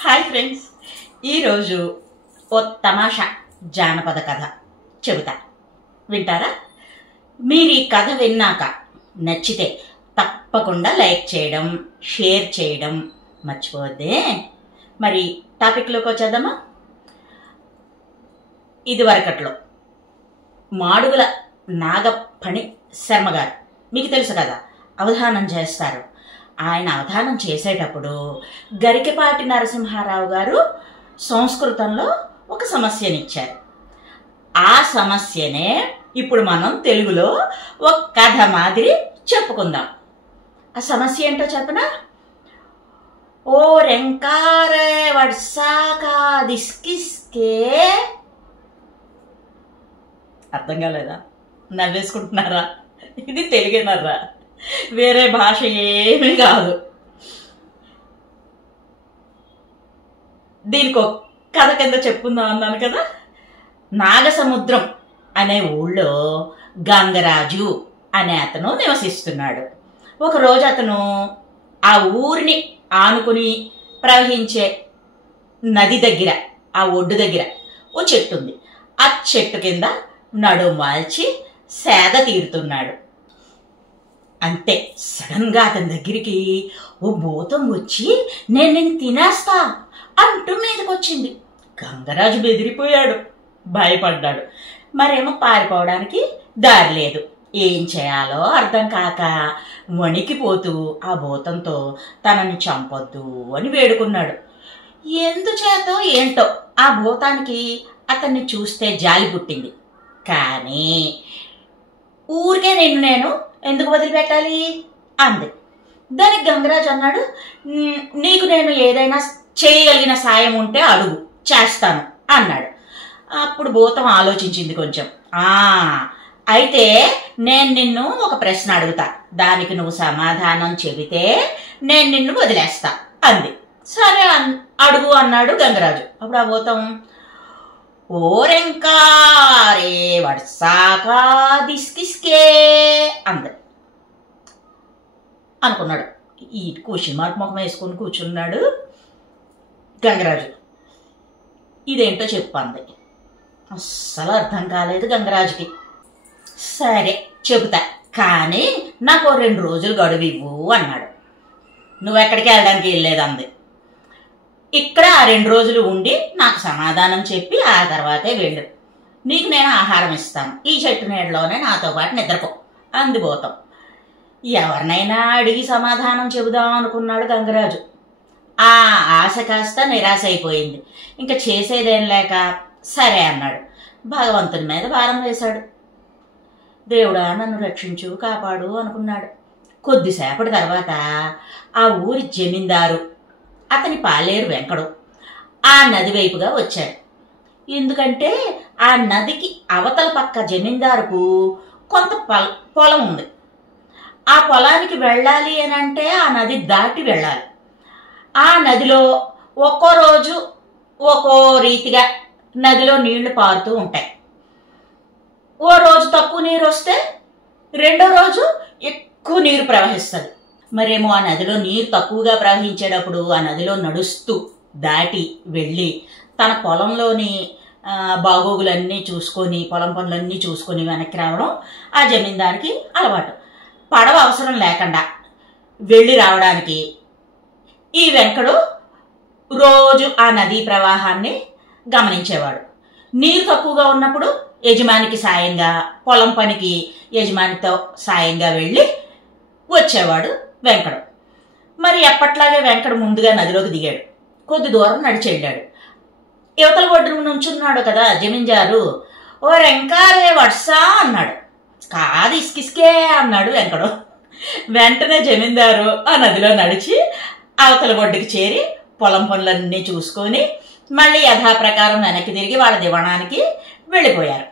Hi friends, ఈరోజు ఓ తమాషా జానపద కథ చెబుతా, వింటారా? మీరు ఈ కథ విన్నాక నచ్చితే తప్పకుండా లైక్ చేయడం, షేర్ చేయడం మర్చిపోవద్దే. మరి టాపిక్లోకి వచ్చేద్దామా? ఇదివరకట్లో మాడుగుల నాగపణి శర్మ గారు, మీకు తెలుసు కదా, అవధానం చేస్తారు. ఆయన అవధానం చేసేటప్పుడు గరికపాటి నరసింహారావు గారు సంస్కృతంలో ఒక సమస్యనిచ్చారు. ఆ సమస్యనే ఇప్పుడు మనం తెలుగులో ఒక కథ మాదిరి చెప్పుకుందాం. ఆ సమస్య ఏంటో చెప్పనా? ఓ రెంకారే వడ్సాకా దిస్కిస్కే. అర్థం కాలేదా? నవ్వేసుకుంటున్నారా? ఇది తెలుగేనర్రా, వేరే భాష ఏమీ కాదు. దీనికి ఒక కథ కింద చెప్పుకుందాం అన్నాను కదా. నాగసముద్రం అనే ఊళ్ళో గంగరాజు అనే అతను నివసిస్తున్నాడు. ఒకరోజు అతను ఆ ఊరిని ఆనుకుని ప్రవహించే నది దగ్గర, ఆ ఒడ్డు దగ్గర ఓ చెట్టు ఉంది. ఆ చెట్టు కింద నడుం వాల్చి సేద తీరుతున్నాడు. అంతే, సడన్ గా అతని దగ్గరికి ఓ భూతం వచ్చి నేను తినేస్తా అంటూ మీదకొచ్చింది. గంగరాజు బెదిరిపోయాడు, భయపడ్డాడు. మరేమో పారిపోవడానికి దారి లేదు. ఏం చేయాలో అర్థం కాక వణికిపోతూ ఆ భూతంతో తనని చంపొద్దు అని వేడుకున్నాడు. ఎందుచేతో ఏంటో ఆ భూతానికి అతన్ని చూస్తే జాలి పుట్టింది. కానీ ఊరికే నేను ఎందుకు వదిలిపెట్టాలి అంది. దానికి గంగరాజు అన్నాడు, నీకు నేను ఏదైనా చేయగలిగిన సాయం ఉంటే అడుగు, చేస్తాను అన్నాడు. అప్పుడు భూతం ఆలోచించింది కొంచెం. అయితే నేను నిన్ను ఒక ప్రశ్న అడుగుతా, దానికి నువ్వు సమాధానం చెబితే నేను నిన్ను వదిలేస్తా అంది. సరే అడుగు అన్నాడు గంగరాజు. అప్పుడు ఆ భూతం ఓరెంకారే వడ్సాకా దిస్కిస్కే అంది. అనుకున్నాడు. ఈ క్వశ్చన్ మార్క్ ముఖం వేసుకుని కూర్చున్నాడు గంగరాజు. ఇదేంటో చెప్పంది. అస్సలు అర్థం కాలేదు గంగరాజుకి. సరే చెబుతా, కానీ నాకు 2 రోజులు గడువు ఇవ్వు అన్నాడు. నువ్వెక్కడికి వెళ్ళడానికి వెళ్ళలేదంది. ఇక్కడ 2 రోజులు ఉండి నాకు సమాధానం చెప్పి ఆ తర్వాతే వెళ్ళు. నీకు నేను ఆహారం ఇస్తాను, ఈ చెట్టు నీడలోనే నాతో పాటు నిద్రపో అంది భూతం. ఎవరినైనా అడిగి సమాధానం చెబుదాం అనుకున్నాడు గంగరాజు. ఆ ఆశ కాస్త నిరాశ అయిపోయింది. ఇంకా చేసేదేం లేక సరే అన్నాడు. భగవంతుని మీద భారం వేశాడు. దేవుడా నన్ను రక్షించు, కాపాడు అనుకున్నాడు. కొద్దిసేపటి తర్వాత ఆ ఊరి జమీందారు, అతని పాలేరు వెంకడు ఆ నది వైపుగా వచ్చాడు. ఎందుకంటే ఆ నదికి అవతల పక్క జమీందారుకు కొంత పొలం ఉంది. ఆ పొలానికి వెళ్ళాలి అని అంటే ఆ నది దాటి వెళ్ళాలి. ఆ నదిలో ఒక్కో రోజు ఒక్కో రీతిగా నదిలో నీళ్లు పారుతూ ఉంటాయి. ఓ రోజు తక్కువ నీరు వస్తే రెండో రోజు ఎక్కువ నీరు ప్రవహిస్తుంది. మరేమో ఆ నదిలో నీరు తక్కువగా ప్రవహించేటప్పుడు ఆ నదిలో నడుస్తూ దాటి వెళ్ళి తన పొలంలోని బాగోగులన్నీ చూసుకొని, పొలం పనులన్నీ చూసుకొని వెనక్కి రావడం ఆ జమీందారికి అలవాటు. పడవ అవసరం లేకుండా వెళ్ళి రావడానికి ఈ వెంకడు రోజు ఆ నదీ ప్రవాహాన్ని గమనించేవాడు. నీరు తక్కువగా ఉన్నప్పుడు యజమానికి సాయంగా, పొలం పనికి యజమానితో సాయంగా వెళ్ళి వచ్చేవాడు వెంకడు. మరి ఎప్పట్లాగే వెంకడు ముందుగా నదిలోకి దిగాడు. కొద్ది దూరం నడిచి వెళ్ళాడు. యువతల ఒడ్డున నుంచున్నాడు కదా జమీందారు. ఓ రెంకారే వడ్సా అన్నాడు. కాదు ఇస్కిస్కే అన్నాడు వెంకడు. వెంటనే జమీందారు ఆ నదిలో నడిచి అవతల ఒడ్డుకి చేరి పొలం పనులన్నీ చూసుకొని మళ్ళీ యథాప్రకారం వెనక్కి తిరిగి వాళ్ళ దివాణానికి వెళ్ళిపోయారు.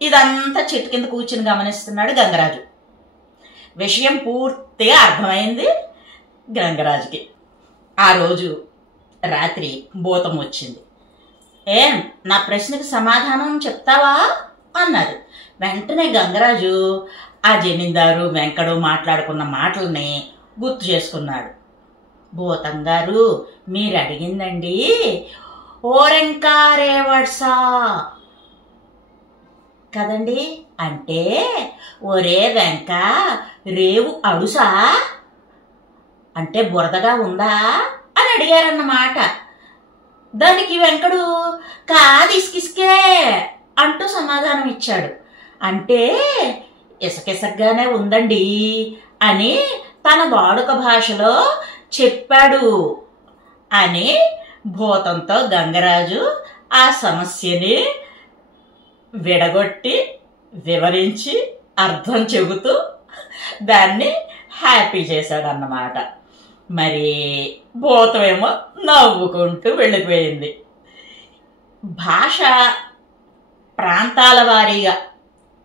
ఇదంతా చెట్టు కింద కూర్చుని గమనిస్తున్నాడు గంగరాజు. విషయం పూర్తిగా అర్థమైంది గంగరాజుకి. ఆ రోజు రాత్రి భూతం వచ్చింది. నా ప్రశ్నకి సమాధానం చెప్తావా అన్నది. వెంటనే గంగరాజు ఆ జమీందారు వెంకడు మాట్లాడుకున్న మాటల్ని గుర్తు చేసుకున్నాడు. భూతం గారు మీరు అడిగిందండి ఓరెంకారేవడ్సా కదండి. అంటే ఒరే వెంక రేవు అడుసా అంటే బురదగా ఉందా అని అడిగారన్నమాట. దానికి వెంకడు కాదు ఇసుకిసుకే అంటూ సమాధానం ఇచ్చాడు. అంటే ఇసకిసగ్గానే ఉందండి అని తన వాడుక భాషలో చెప్పాడు అని భూతంతో గంగరాజు ఆ సమస్యని విడగొట్టి వివరించి అర్థం చెబుతూ దాన్ని హ్యాపీ చేశాడన్నమాట. మరి భూతమేమో నవ్వుకుంటూ వెళ్ళిపోయింది. భాష ప్రాంతాల వారీగా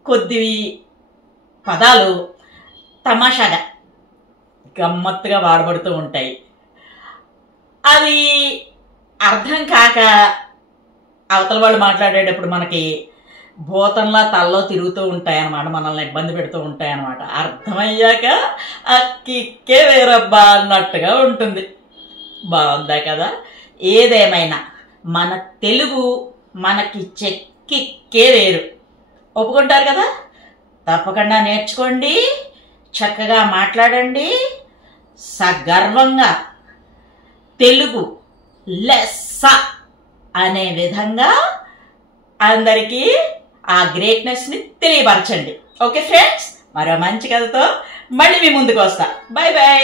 కొద్ది పదాలు తమాషాగా గమ్మత్తుగా వాడబడుతూ ఉంటాయి. అవి అర్థం కాక అవతల వాళ్ళు మాట్లాడేటప్పుడు మనకి భూతంలా తలలో తిరుగుతూ ఉంటాయన్నమాట, మనల్ని ఇబ్బంది పెడుతూ ఉంటాయన్నమాట. అర్థమయ్యాక ఆ కిక్కే వేరబ్బా అన్నట్టుగా ఉంటుంది. బాగుందా కదా. ఏదేమైనా మన తెలుగు మనకిచ్చే కిక్కే వేరు. ఒప్పుకుంటారు కదా. తప్పకుండా నేర్చుకోండి, చక్కగా మాట్లాడండి, సగర్వంగా తెలుగు లెస్స అనే విధంగా అందరికీ ఆ గ్రేట్నెస్ని తెలియపరచండి. ఓకే ఫ్రెండ్స్, మరో మంచి కథతో మళ్ళీ మీ ముందుకు వస్తా. By by.